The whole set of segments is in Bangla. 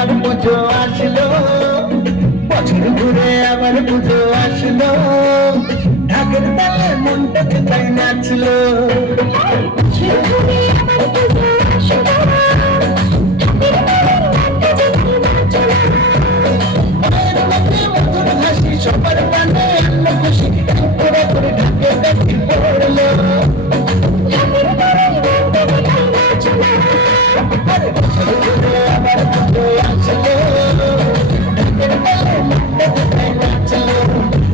আমার পুজো আসলো, বছর ঘুরে আমার পুজো আসলো, ঢাকের তালে মনটা তাই নাচলো। মায়ের মুখে মধুর হাসি, সবার প্রাণে আনন্দ খুশি, করে করে ঢাকে কাঠি পড়লো। আরে বছর ঘুরে আমার পুজো আসলো, ঢাকের তালে মনটা তাই নাচলো।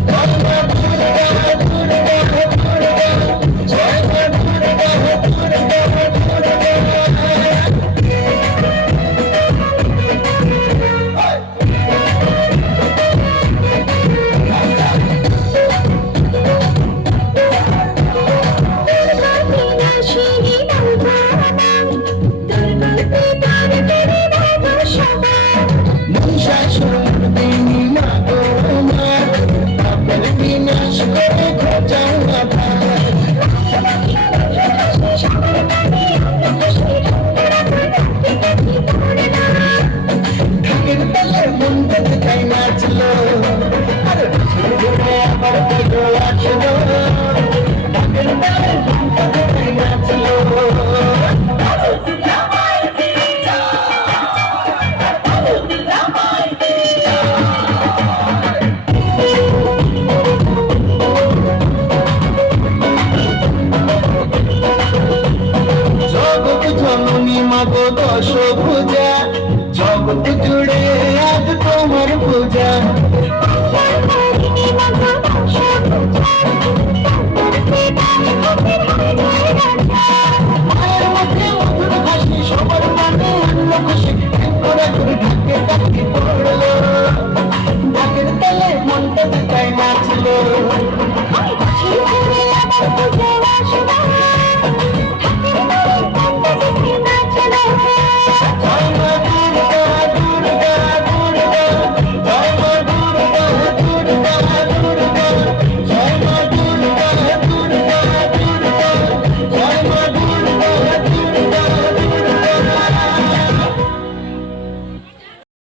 জয় মা দুর্গা, দুর্গা, দুর্গা, জয় মা দুর্গা, দুর্গা, দুর্গা। মহিষাসুর মর্দিনী মা গো আমার, পাপের বিনাশ করে ঘটাও আধার। ঢাকের তালে মনটা তাই নাচলো। আরে বছর ঘুরে আমার পুজো আসলো, ঢাকের তালে মনটা তাই নাচলো। জগৎ জননী মাগো দশভুজা, জগৎ জুড়ে আজ তোমার পূজা। মায়ের মুখে মধুর হাসি, সবার মনে আনন্দ খুশি, করে করে ঢাকে কাঠি পড়লো।